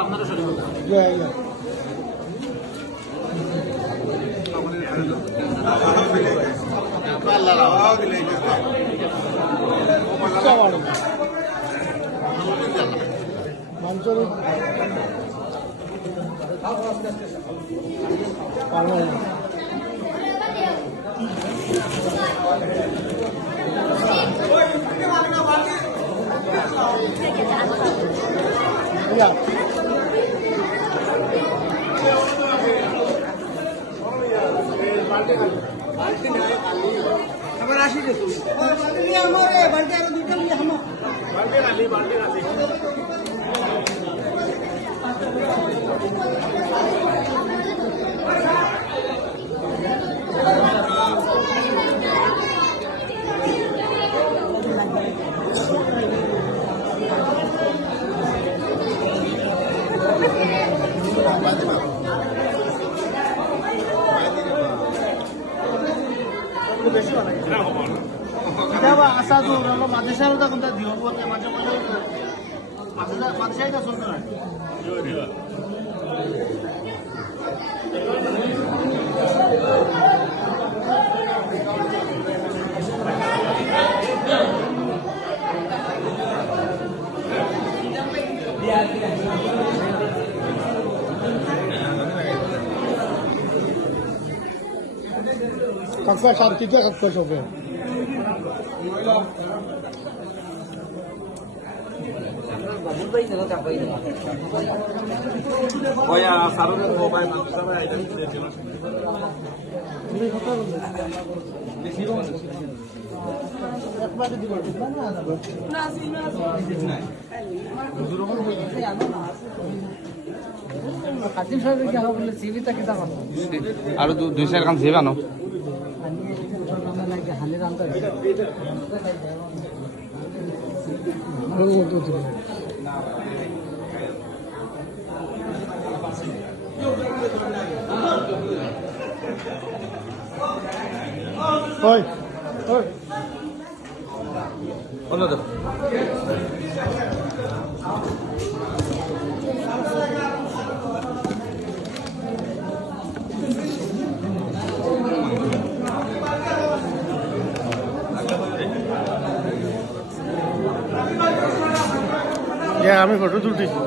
আপনারা শরীর আবার আসি রে তুই বালতি নিয়ে আমারে বালতি আর দুইটা নিয়ে হামা বালতি খালি আশা তো মাদ্রাসার তখন দিও বলতে মাঝে মাঝে মাদ্রাসায় তো চলতে না কাকপা শান্তিতে কাকপা সবে ওয়া সারুনের মোবাইল সবাই আইটেম দিয়েছিল একবারে দিব না কাটিম সাহেব কি হবে বলে সিভিটা কি দাম আর দুই চার কাম জিবা ন হানি রান্তা ওই ওই অন্যদের আমি ফটো তুলতেছি